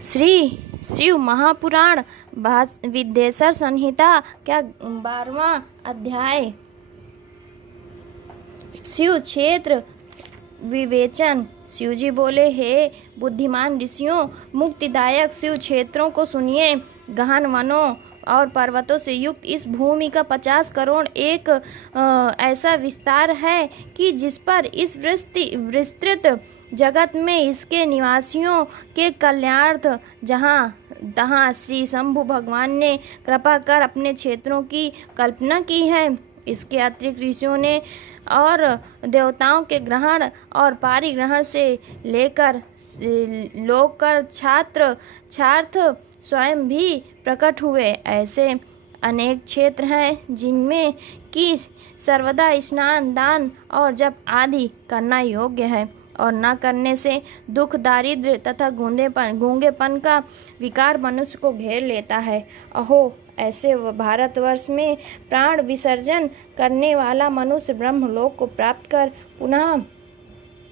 श्री शिव महापुराण विद्येश्वर संहिता क्या 12वां अध्याय। शिव क्षेत्र विवेचन। शिवजी बोले, हे बुद्धिमान ऋषियों, मुक्तिदायक शिव क्षेत्रों को सुनिए। गहन वनों और पर्वतों से युक्त इस भूमि का 50 करोड़ एक ऐसा विस्तार है कि जिस पर इस विस्तृत जगत में इसके निवासियों के कल्याणार्थ जहाँ तहाँ श्री शंभु भगवान ने कृपा कर अपने क्षेत्रों की कल्पना की है। इसके अतिरिक्त ऋषियों ने और देवताओं के ग्रहण और पारिग्रहण से लेकर लोकर छात्र स्वयं भी प्रकट हुए। ऐसे अनेक क्षेत्र हैं जिनमें कि सर्वदा स्नान, दान और जप आदि करना योग्य है और न करने से दुख, दारिद्र्य तथा गूंगेपन का विकार मनुष्य को घेर लेता है। अहो, ऐसे भारतवर्ष में प्राण विसर्जन करने वाला मनुष्य ब्रह्मलोक को प्राप्त कर पुनः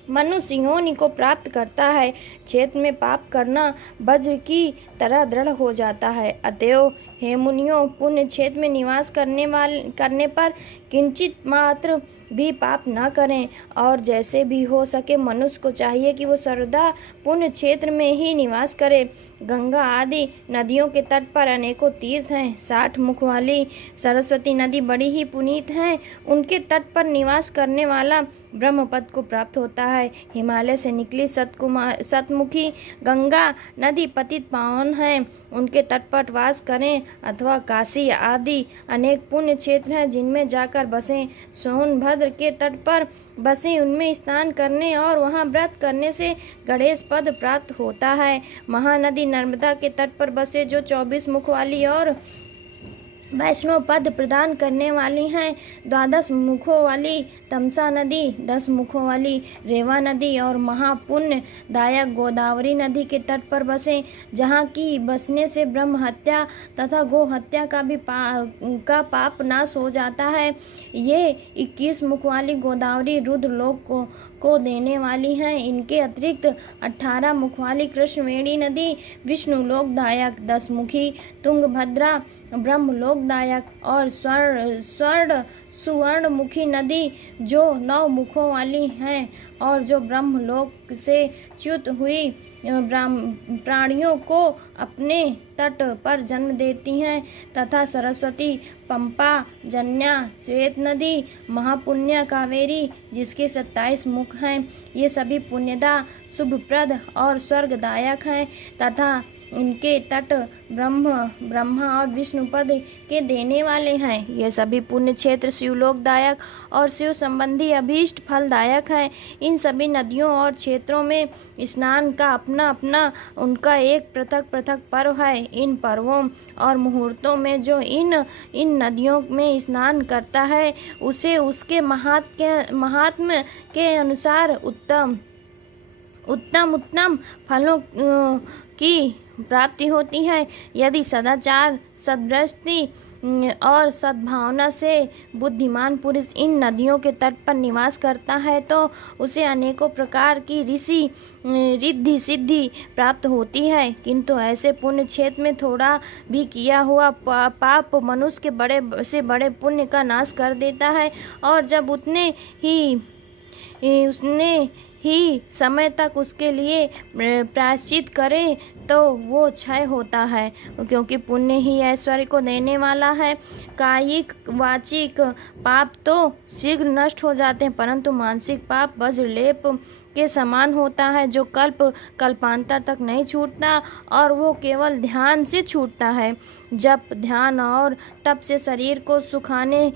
मनुष्य योनि को प्राप्त करता है। क्षेत्र में पाप करना वज्र की तरह दृढ़ हो जाता है। अतएव हे मुनियों, पुण्य क्षेत्र में निवास करने पर किंचित मात्र भी पाप न करें और जैसे भी हो सके मनुष्य को चाहिए कि वो सर्वदा पुण्य क्षेत्र में ही निवास करे। गंगा आदि नदियों के तट पर अनेकों तीर्थ हैं। 60 मुख वाली सरस्वती नदी बड़ी ही पुनीत है। उनके तट पर निवास करने वाला ब्रह्मपद को प्राप्त होता है। हिमालय से निकली सतमुखी गंगा नदी पतित पावन है। उनके तट पर वास करें अथवा काशी आदि अनेक पुण्य क्षेत्र हैं जिनमें जाकर बसें। सोनभद्र के तट पर बसें, उनमें स्नान करने और वहां व्रत करने से गणेश पद प्राप्त होता है। महानदी नर्मदा के तट पर बसे जो 24 मुख वाली और वैष्णव पद प्रदान करने वाली हैं। 12 मुखों वाली तमसा नदी, 10 मुखों वाली रेवा नदी और महापुण्य दायक गोदावरी नदी के तट पर बसें, जहाँ की बसने से ब्रह्म हत्या तथा गो हत्या का भी पाप नाश हो जाता है। ये 21 मुख वाली गोदावरी रुद्रलोक को देने वाली हैं। इनके अतिरिक्त 18 मुख वाली कृष्णवेणी नदी विष्णु लोकदायक, 10 मुखी तुंगभद्रा ब्रह्म लोकदायक और सुवर्ण मुखी नदी जो 9 मुखों वाली हैं और जो ब्रह्मलोक से च्युत हुई प्राणियों को अपने तट पर जन्म देती हैं, तथा सरस्वती, पंपा, जन्या, श्वेत नदी, महापुण्य कावेरी जिसके 27 मुख हैं। ये सभी पुण्यदा, शुभप्रद और स्वर्गदायक हैं तथा इनके तट ब्रह्मा और विष्णु पद के देने वाले हैं। ये सभी पुण्य क्षेत्र शिवलोकदायक और शिव संबंधी अभीष्ट फलदायक हैं। इन सभी नदियों और क्षेत्रों में स्नान का अपना अपना उनका एक पृथक पृथक पर्व है। इन पर्वों और मुहूर्तों में जो इन नदियों में स्नान करता है उसे उसके महात्म्य के अनुसार उत्तम फलों की प्राप्ति होती है। यदि सदाचार, सद्वृत्ति और सद्भावना से बुद्धिमान पुरुष इन नदियों के तट पर निवास करता है तो उसे अनेकों प्रकार की रिद्धि सिद्धि प्राप्त होती है। किंतु ऐसे पुण्य क्षेत्र में थोड़ा भी किया हुआ पाप मनुष्य के बड़े से बड़े पुण्य का नाश कर देता है और जब उतने ही समय तक उसके लिए प्रायश्चित करें तो वो क्षय होता है, क्योंकि पुण्य ही ऐश्वर्य को देने वाला है। कायिक वाचिक पाप तो शीघ्र नष्ट हो जाते हैं, परंतु मानसिक पाप वज्रलेप के समान होता है जो कल्पांतर तक नहीं छूटता और वो केवल ध्यान से छूटता है। जब ध्यान और तप से शरीर को सुखाने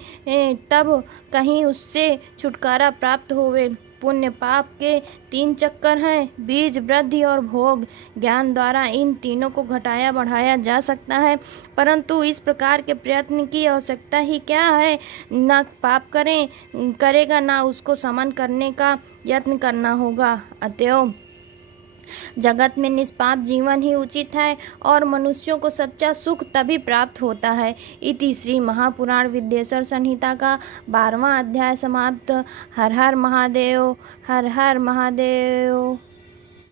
तब कहीं उससे छुटकारा प्राप्त होवे। पुण्य पाप के 3 चक्कर हैं, बीज, वृद्धि और भोग। ज्ञान द्वारा इन तीनों को घटाया बढ़ाया जा सकता है, परंतु इस प्रकार के प्रयत्न की आवश्यकता ही क्या है। न पाप करेगा न उसको समन करने का यत्न करना होगा। अतएव जगत में निष्पाप जीवन ही उचित है और मनुष्यों को सच्चा सुख तभी प्राप्त होता है। इति श्री महापुराण विद्येश्वर संहिता का 12वां अध्याय समाप्त। हर हर महादेव, हर हर महादेव।